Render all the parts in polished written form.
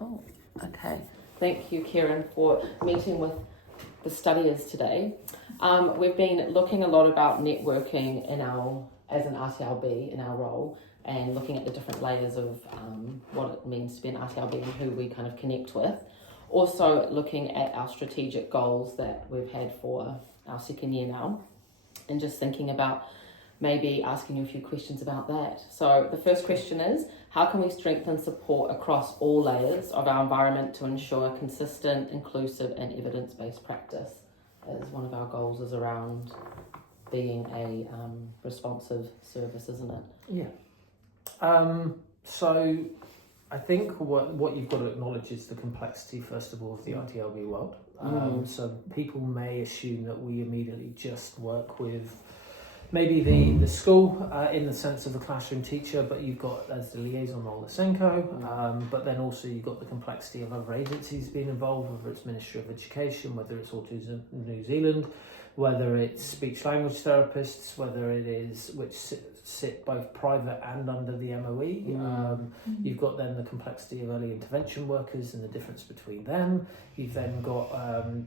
Oh, okay. Thank you, Kieran, for meeting with the studiers today. We've been looking a lot about networking as an RTLB in our role, and looking at the different layers of what it means to be an RTLB and who we kind of connect with. Also looking at our strategic goals that we've had for our second year now, and just thinking about maybe asking you a few questions about that. So the first question is, how can we strengthen support across all layers of our environment to ensure consistent, inclusive and evidence-based practice? As one of our goals is around being a responsive service, isn't it? Yeah. So I think what you've got to acknowledge is the complexity, first of all, of the RTLB world. So people may assume that we immediately just work with maybe the school in the sense of the classroom teacher, but you've got as the liaison role the SENCO, but then also you've got the complexity of other agencies being involved, whether it's Ministry of Education, whether it's Autism New Zealand, whether it's speech language therapists, whether it is which sit both private and under the MOE. You've got then the complexity of early intervention workers and the difference between them. You've then got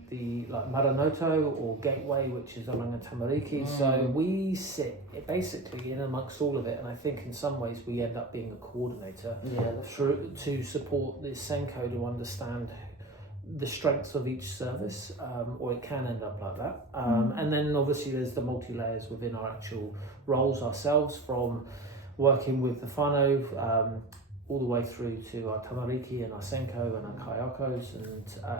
the Maranoto or Gateway, which is Oranga Tamariki. So we sit basically in amongst all of it, and I think in some ways we end up being a coordinator to support the SENCO to understand the strengths of each service, or it can end up like that. And then obviously there's the multi-layers within our actual roles ourselves, from working with the whānau all the way through to our tamariki and our SENCO and our kaiakos,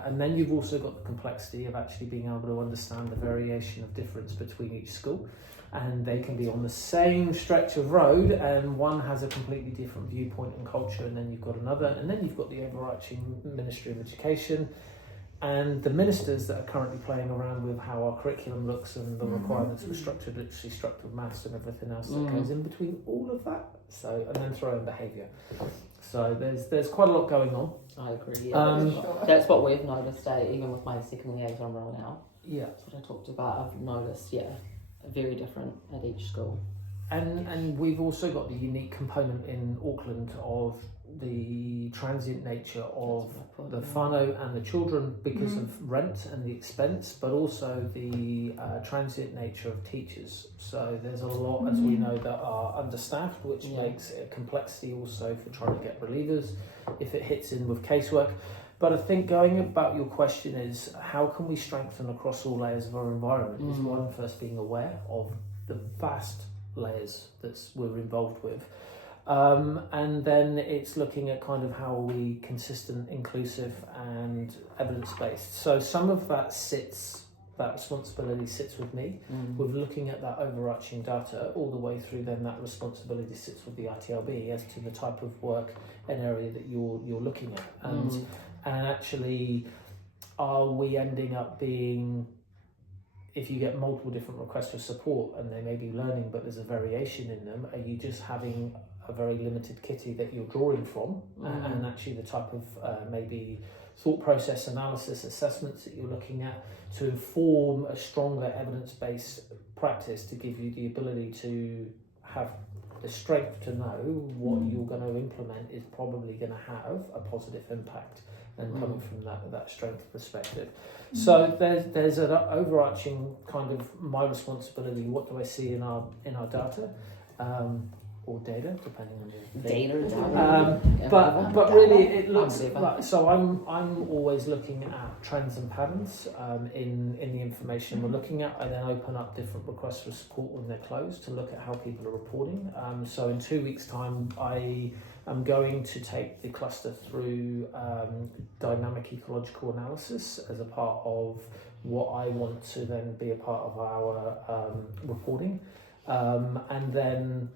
and then you've also got the complexity of actually being able to understand the variation of difference between each school. And they can be on the same stretch of road, and one has a completely different viewpoint and culture, and then you've got another, and then you've got the overarching Ministry of Education and the ministers that are currently playing around with how our curriculum looks and the requirements for structured literacy, structured maths and everything else that goes in between all of that. So, and then throw in behaviour. So there's quite a lot going on. I agree. Yeah, that's what we've noticed, even with my second liaison role now. Yeah. That's what I talked about. I've noticed, very different at each school. And we've also got the unique component in Auckland of the transient nature of the whānau and the children because of rent and the expense, but also the transient nature of teachers. So there's a lot, as we know, that are understaffed, which makes it a complexity also for trying to get relievers if it hits in with casework. But I think going about your question is, how can we strengthen across all layers of our environment? Is one, first being aware of the vast layers that we're involved with. And then it's looking at kind of how are we consistent, inclusive and evidence-based. So some of that responsibility sits with me, with looking at that overarching data all the way through. Then that responsibility sits with the RTLB as to the type of work and area that you're looking at. And actually, are we ending up being, if you get multiple different requests for support and they may be learning but there's a variation in them, are you just having a very limited kitty that you're drawing from? And actually the type of maybe thought process, analysis, assessments that you're looking at to inform a stronger evidence-based practice to give you the ability to have the strength to know what you're going to implement is probably going to have a positive impact, and coming from that strength perspective. So there's an overarching kind of my responsibility. What do I see in our data, or data, depending on the data. But really it looks like, so I'm always looking at trends and patterns in the information we're looking at. I then open up different requests for support when they're closed to look at how people are reporting. So in 2 weeks' time, I'm going to take the cluster through dynamic ecological analysis as a part of what I want to then be a part of our reporting. And then,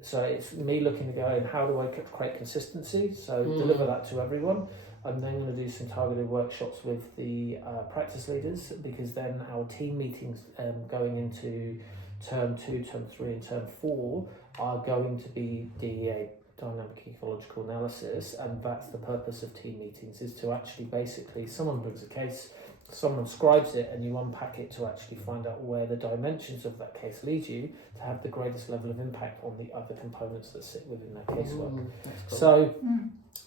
so it's me looking to go in, how do I create consistency? So deliver that to everyone. I'm then going to do some targeted workshops with the practice leaders, because then our team meetings going into term 2, term 3 and term 4 are going to be DEA, dynamic ecological analysis, and that's the purpose of team meetings, is to actually basically, someone brings a case, someone scribes it and you unpack it to actually find out where the dimensions of that case lead you to have the greatest level of impact on the other components that sit within that casework. That's cool. So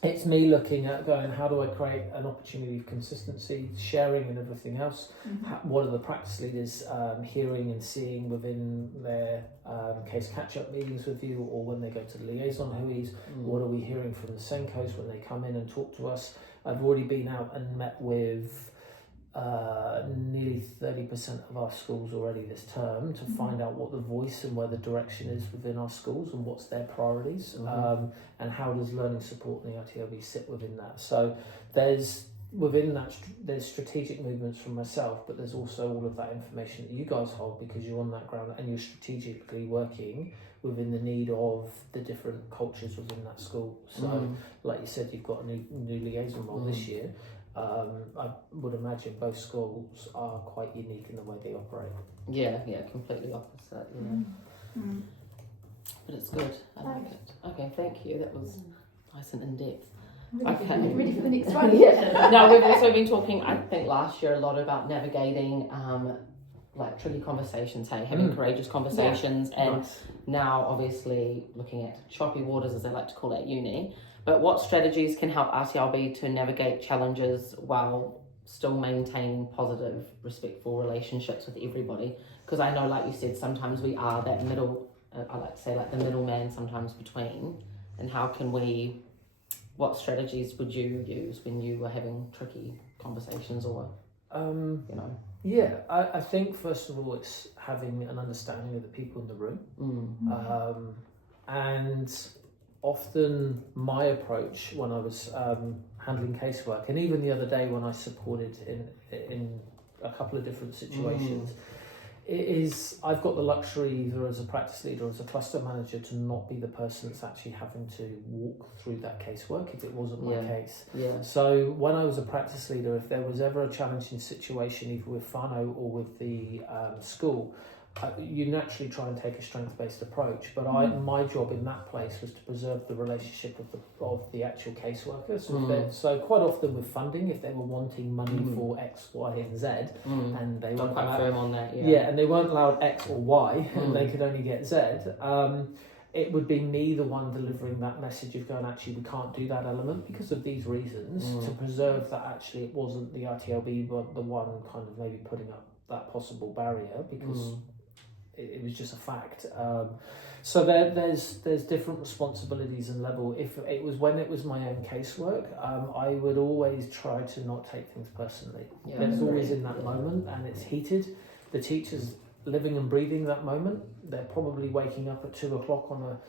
it's me looking at going, how do I create an opportunity of consistency, sharing and everything else? What are the practice leaders hearing and seeing within their case catch-up meetings with you, or when they go to the liaison HUIs? What are we hearing from the Senkos when they come in and talk to us? I've already been out and met with nearly 30% of our schools already this term to find out what the voice and where the direction is within our schools and what's their priorities, and how does learning support and the ITLB sit within that. So there's within that there's strategic movements from myself, but there's also all of that information that you guys hold because you're on that ground and you're strategically working within the need of the different cultures within that school. So like you said, you've got a new liaison role this year. I would imagine both schools are quite unique in the way they operate. Yeah, completely opposite. But it's good. I like it. Okay, thank you. That was nice and in depth. Okay. Ready for the next one? Yeah. No, we've also been talking, I think last year, a lot about navigating like tricky conversations, having courageous conversations, and now obviously looking at choppy waters, as I like to call it at uni. But what strategies can help RTLB to navigate challenges while still maintaining positive, respectful relationships with everybody? Because I know, like you said, sometimes we are that middle, I like to say like the middleman sometimes between. And how can we, what strategies would you use when you were having tricky conversations or, you know? Yeah, I think first of all it's having an understanding of the people in the room. And often my approach when I was handling casework, and even the other day when I supported in a couple of different situations, it is I've got the luxury either as a practice leader or as a cluster manager to not be the person that's actually having to walk through that casework if it wasn't my case. So when I was a practice leader, if there was ever a challenging situation either with whānau or with the school, you naturally try and take a strength-based approach, but my job in that place was to preserve the relationship of the actual caseworkers. So quite often with funding, if they were wanting money for X, Y, and Z, and they weren't quite firm on that, and they weren't allowed X or Y, and they could only get Z. It would be me the one delivering that message of going, actually, we can't do that element because of these reasons, to preserve that actually it wasn't the RTLB but the one kind of maybe putting up that possible barrier because it was just a fact. So there's different responsibilities and level. If it was when it was my own casework, I would always try to not take things personally. There's always in that moment, and it's heated. The teacher's living and breathing that moment. They're probably waking up at 2:00 on a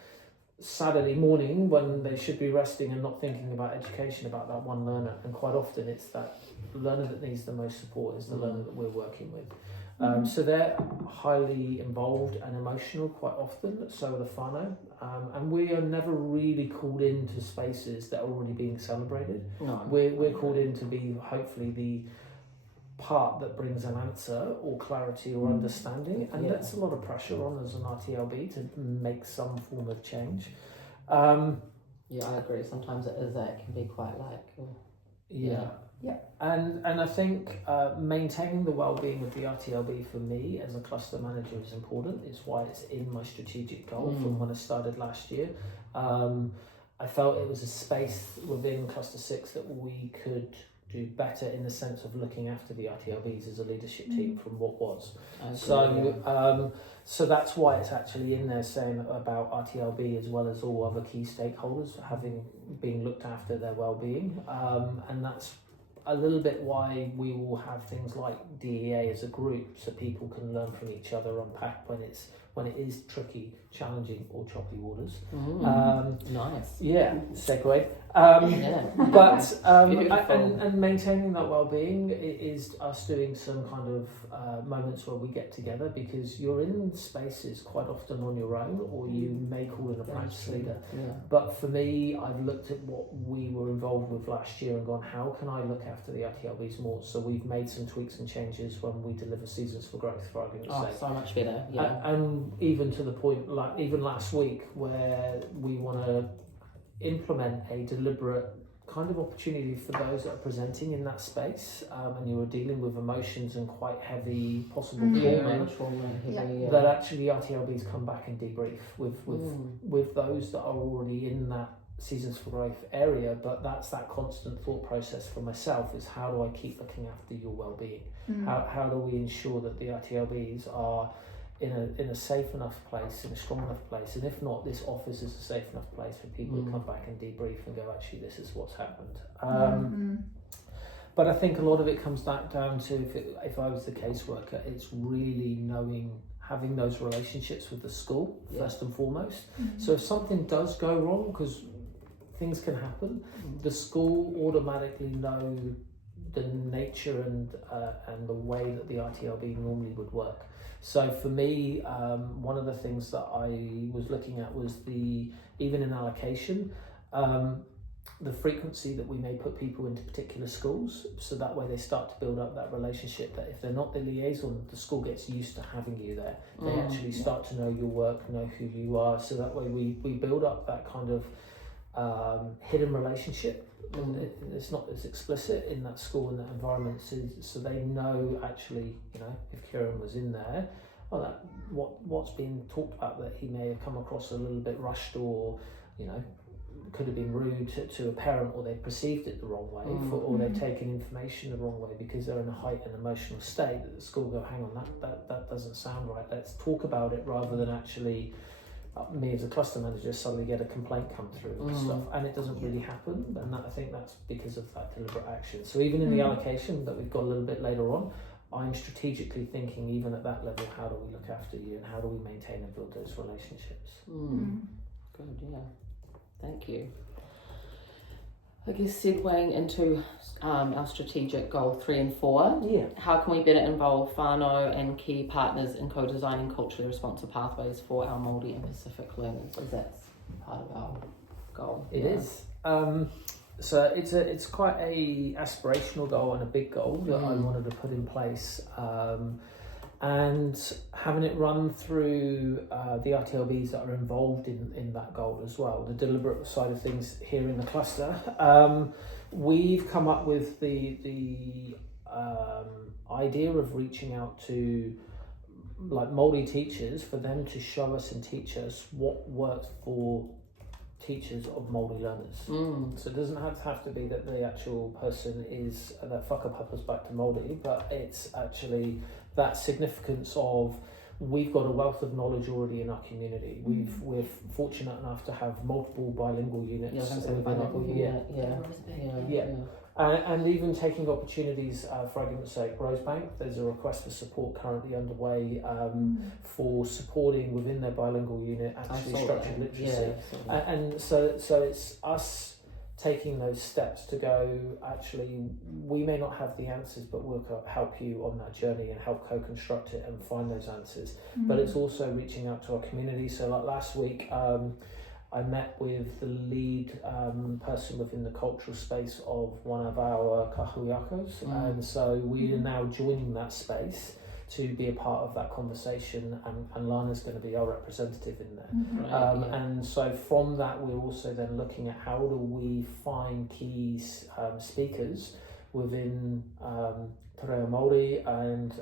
Saturday morning when they should be resting and not thinking about education, about that one learner. And quite often it's that learner that needs the most support is the learner that we're working with. So they're highly involved and emotional quite often, so are the whānau. And we are never really called into spaces that are already being celebrated. We're called in to be hopefully the part that brings an answer or clarity or understanding, and that's a lot of pressure on as an RTLB to make some form of change. I agree. Sometimes it can be quite like... And I think maintaining the well-being of the RTLB for me as a cluster manager is important. It's why it's in my strategic goal from when I started last year. I felt it was a space within Cluster 6 that we could do better in the sense of looking after the RTLBs as a leadership team from what was. So that's why it's actually in there saying about RTLB as well as all other key stakeholders having been looked after their well-being, and that's a little bit why we will have things like DEA as a group so people can learn from each other, unpack when it is tricky, challenging or choppy waters. Nice. Segue. But and maintaining that well-being is us doing some kind of moments where we get together, because you're in spaces quite often on your own, or you may call in a practice leader. But for me, I've looked at what we were involved with last year and gone, how can I look after the RTLBs more? So we've made some tweaks and changes when we deliver Seasons for Growth, for argument's sake. So much better. And even to the point, like even last week, where we want to implement a deliberate kind of opportunity for those that are presenting in that space, and you're dealing with emotions and quite heavy possible trauma, that actually RTLBs come back and debrief with those that are already in that Seasons for Growth area. But that's that constant thought process for myself, is how do I keep looking after your well-being? How do we ensure that the RTLBs are in a safe enough place, in a strong enough place, and if not, this office is a safe enough place for people to come back and debrief and go, actually, this is what's happened. But I think a lot of it comes back down to, if I was the caseworker, it's really having those relationships with the school first and foremost. So if something does go wrong, because things can happen, the school automatically know the nature and the way that the RTLB normally would work. So for me, one of the things that I was looking at was even in allocation, the frequency that we may put people into particular schools, so that way they start to build up that relationship, that if they're not the liaison, the school gets used to having you there. They actually start to know your work, know who you are, so that way we build up that kind of hidden relationship. It's not as explicit in that school and that environment, so they know, actually, if Kieran was in there, what's being talked about, that he may have come across a little bit rushed, or could have been rude to a parent, or they perceived it the wrong way, or they've taken information the wrong way because they're in a heightened emotional state, that the school go, hang on, that doesn't sound right, let's talk about it, rather than actually me as a cluster manager suddenly get a complaint come through and stuff, and it doesn't really happen. And I think that's because of that deliberate action. So even in the allocation that we've got a little bit later on, I'm strategically thinking, even at that level, how do we look after you and how do we maintain and build those relationships? Good, yeah. Thank you. I guess segueing into our strategic goal 3 and 4, how can we better involve whānau and key partners in co-designing culturally responsive pathways for our Māori and Pacific learners? Because that's part of our goal. It is. So it's quite a aspirational goal and a big goal that I wanted to put in place. And having it run through the RTLBs that are involved in that goal as well, the deliberate side of things here in the cluster, we've come up with the idea of reaching out to like Māori teachers, for them to show us and teach us what works for teachers of Māori learners. So it doesn't have to be that the actual person is that whakapapa's back to Māori, but it's actually that significance of, we've got a wealth of knowledge already in our community. We're fortunate enough to have multiple bilingual units. And even taking opportunities, for argument's sake, Rosebank, there's a request for support currently underway for supporting within their bilingual unit actually structured literacy. And so it's us taking those steps to go, actually, we may not have the answers, but we'll help you on that journey and help co-construct it and find those answers. But it's also reaching out to our community. So like last week, I met with the lead person within the cultural space of one of our kahuiakos, and so we are now joining that space to be a part of that conversation, and Lana's going to be our representative in there. And so from that, we're also then looking at how do we find key speakers within Te Reo Māori and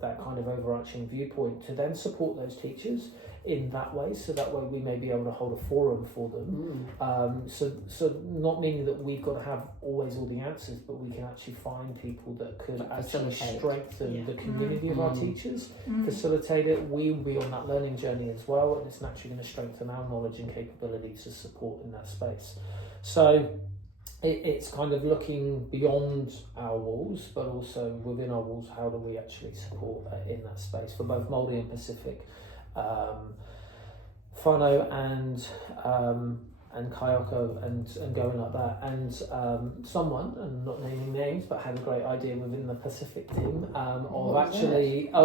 that kind of overarching viewpoint to then support those teachers in that way, so that way we may be able to hold a forum for them. So not meaning that we've got to have always all the answers, but we can actually find people that could actually strengthen the community of our teachers, facilitate it. We will be on that learning journey as well, and it's naturally going to strengthen our knowledge and capability to support in that space. So it's kind of looking beyond our walls, but also within our walls, how do we actually support in that space for both Māori and Pacific whānau and kaioko and going like that. And someone, and not naming names, but had a great idea within the Pacific team of actually I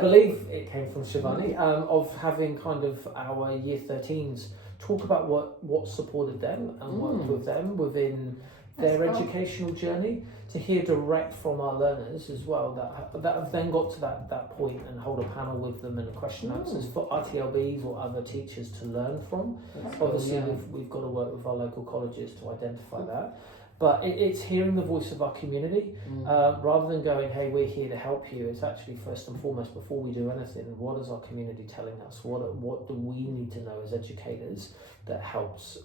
believe it came from Shivani, of having kind of our year 13s talk about what supported them and worked with them within their That's cool. educational journey, to hear direct from our learners as well that have then got to that point and hold a panel with them and question answers for RTLBs or other teachers to learn from. Obviously, we've got to work with our local colleges to identify that. But it's hearing the voice of our community rather than going, hey, we're here to help you. It's actually first and foremost, before we do anything, what is our community telling us? What do we need to know as educators that helps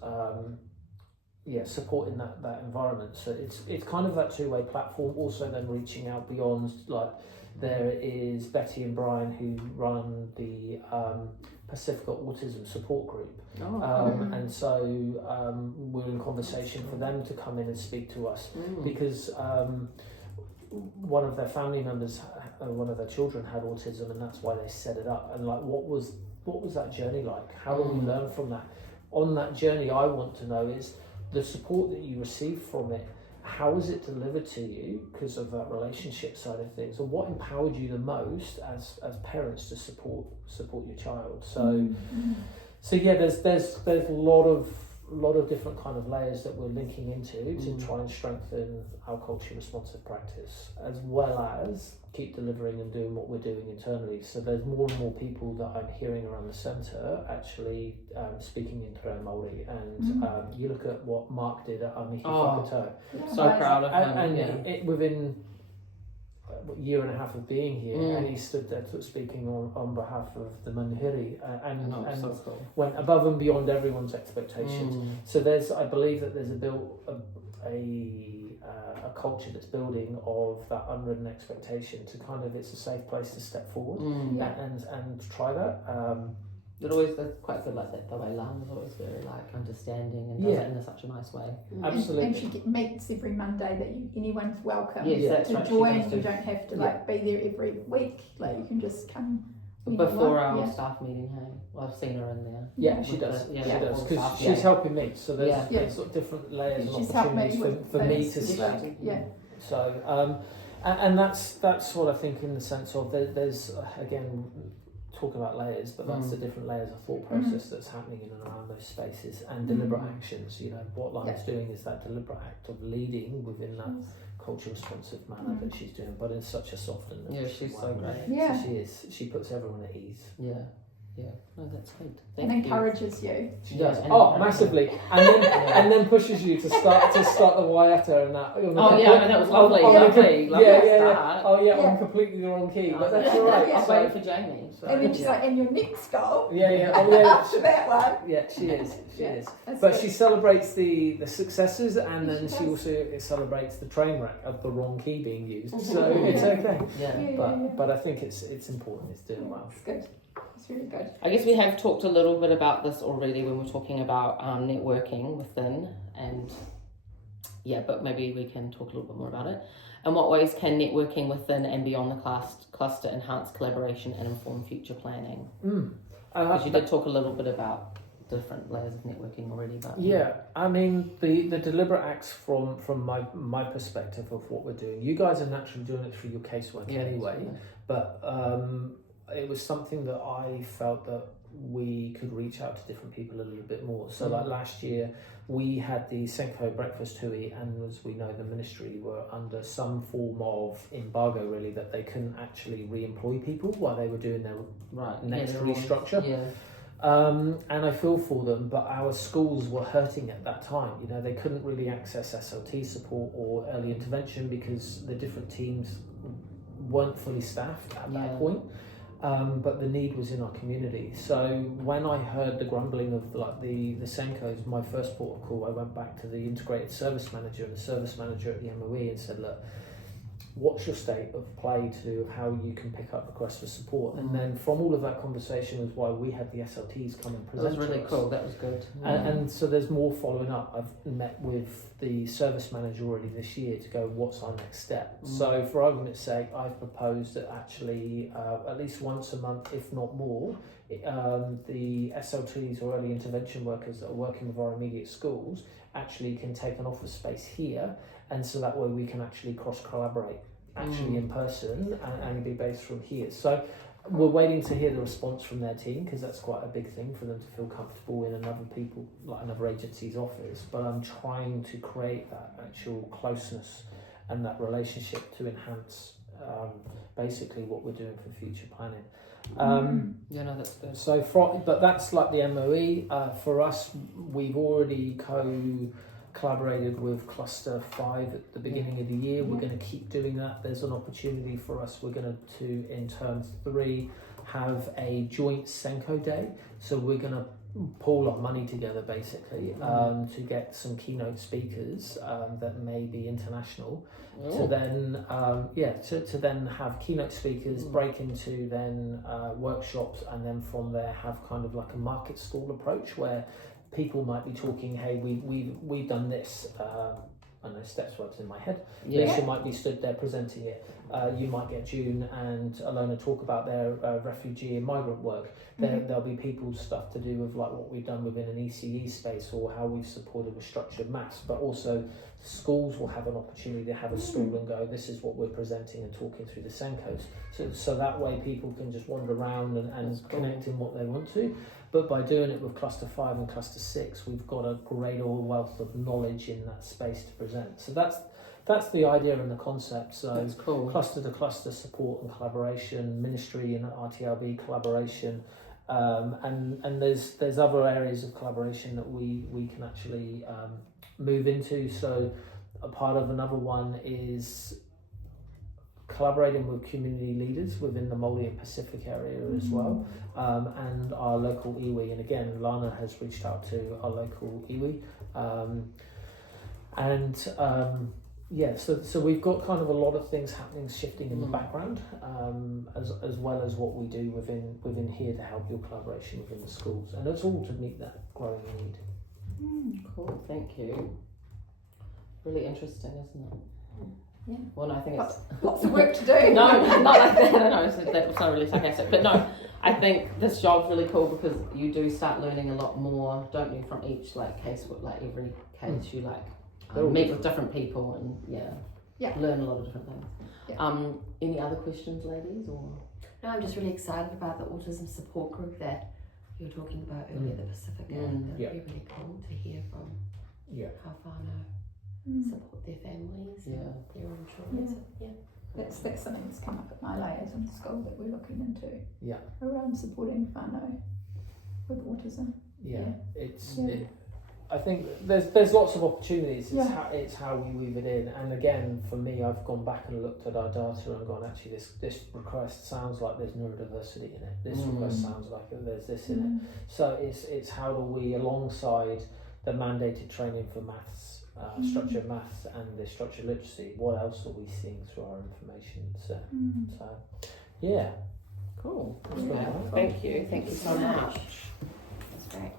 support in that environment? So it's kind of that two-way platform. Also then reaching out beyond, like there is Betty and Brian who run the Pacifica Autism Support Group. And so we're in conversation for them to come in and speak to us because one of their family members, one of their children had autism, and that's why they set it up. And like, what was that journey like? How do we learn from that? On that journey, I want to know is the support that you receive from it. How is it delivered to you because of that relationship side of things, and what empowered you the most as parents to support your child? So yeah, there's a lot of different kind of layers that we're linking into to try and strengthen our culture responsive practice, as well as keep delivering and doing what we're doing internally. So there's more and more people that I'm hearing around the centre actually speaking in Te Reo Māori, and you look at what Mark did at Amihi Whakatau. So proud of him. And it within a year and a half of being here, and he stood there speaking on behalf of the Manuhiri and so cool. went above and beyond everyone's expectations. So I believe that there's a culture that's building of that unwritten expectation to kind of, it's a safe place to step forward and try that. It always that's quite good, like that. The way Lana was always very like understanding and does it in such a nice way. Absolutely. And she meets every Monday that anyone's welcome Yes, to right. join. You don't have to like be there every week. Like you can just come. Before our staff meeting, hey, well, I've seen her in there. Yeah, she does. She does, because she's helping me. So there's sort of different layers and opportunities for me to speak. So and that's what I think in the sense of there's again, talk about layers, but that's the different layers of thought process that's happening in and around those spaces, and deliberate actions. You know, what Lana's doing is that deliberate act of leading within that culture responsive manner that she's doing, but in such a soft and she's so great. Yeah, so she is. She puts everyone at ease. Yeah, no, that's good. And encourages you. She does. Massively, and then pushes you to start the waiata and that. That was lovely. Lovely start. On completely the wrong key, but that's all right. I'll wait for Jamie. So. And then she's like, and your next goal. After that one. Yeah, she is. She is. That's But good. she celebrates the successes, and then she also celebrates the train wreck of the wrong key being used. So it's okay. But I think it's important. It's doing well. It's good. It's really good. I guess we have talked a little bit about this already when we're talking about networking within, and but maybe we can talk a little bit more about it. In what ways can networking within and beyond the cluster enhance collaboration and inform future planning? Because you did talk a little bit about different layers of networking already, but I mean the deliberate acts from my perspective of what we're doing. You guys are naturally doing it through your casework anyway, but it was something that I felt that we could reach out to different people a little bit more. So like last year we had the Senko breakfast hui, and as we know the ministry were under some form of embargo really, that they couldn't actually re-employ people while they were doing their next restructure. And I feel for them, but our schools were hurting at that time. You know, they couldn't really access SLT support or early intervention because the different teams weren't fully staffed at that point. But the need was in our community. So when I heard the grumbling of the Senkos, my first port of call, I went back to the integrated service manager and the service manager at the MOE and said, look, what's your state of play to how you can pick up requests for support? And then from all of that conversation was why we had the SLTs come and present. That was really cool. That was good. And so there's more following up. I've met with the service manager already this year to go, what's our next step? So for argument's sake, I've proposed that actually at least once a month, if not more, the SLTs or early intervention workers that are working with our immediate schools actually can take an office space here, and so that way we can actually cross collaborate in person and be based from here. So we're waiting to hear the response from their team, because that's quite a big thing for them to feel comfortable in another agency's office. But I'm trying to create that actual closeness and that relationship to enhance basically what we're doing for future planning. Yeah, no, that's good. So, but that's like the MOE. For us, we've already collaborated with Cluster 5 at the beginning of the year. We're going to keep doing that. There's an opportunity for us. We're going to in term 3, have a joint Senko day. So we're going to pool our money together basically to get some keynote speakers that may be international to then to then have keynote speakers break into then workshops, and then from there have kind of like a market stall approach where people might be talking, hey, we've done this. I know steps works in my head. Lisa might be stood there presenting it. You might get June and Alona talk about their refugee and migrant work. There'll be people's stuff to do with like what we've done within an ECE space, or how we've supported with structured maths. But also schools will have an opportunity to have a stall and go, this is what we're presenting, and talking through the Senkos. So that way people can just wander around and connect in what they want to. But by doing it with Cluster 5 and Cluster 6, we've got a greater wealth of knowledge in that space to present. So that's the idea and the concept. So that's cool. Cluster to cluster support and collaboration, ministry and RTLB collaboration, and there's other areas of collaboration that we can actually move into. So a part of another one is collaborating with community leaders within the Māori and Pacific area as well, and our local iwi. And again, Lana has reached out to our local iwi, so we've got kind of a lot of things happening, shifting in the background, as well as what we do within here to help your collaboration within the schools, and it's all to meet that growing need. Cool, thank you. Really interesting, isn't it? Yeah. Well, no, I think it's lots of work to do. no, not like that. No, that was not really sarcastic. But no, I think this job's really cool because you do start learning a lot more, don't you, from each like case, like every case you like meet with different people and learn a lot of different things. Yeah. Any other questions, ladies? Or no, I'm just really excited about the autism support group that you were talking about earlier, the Pacifica. That'd be really cool to hear from how whānau support their families and their own children. That's something that's come up at my layers in school that we're looking into. Yeah. Around supporting whānau with autism. I think there's lots of opportunities. It's how we weave it in. And again, for me, I've gone back and looked at our data and gone, actually, this request sounds like there's neurodiversity in it. This request sounds like there's this in it. So it's how do we, alongside the mandated training for maths, structured maths and the structured literacy, what else are we seeing through our information? So cool. Thank you so much. That's great.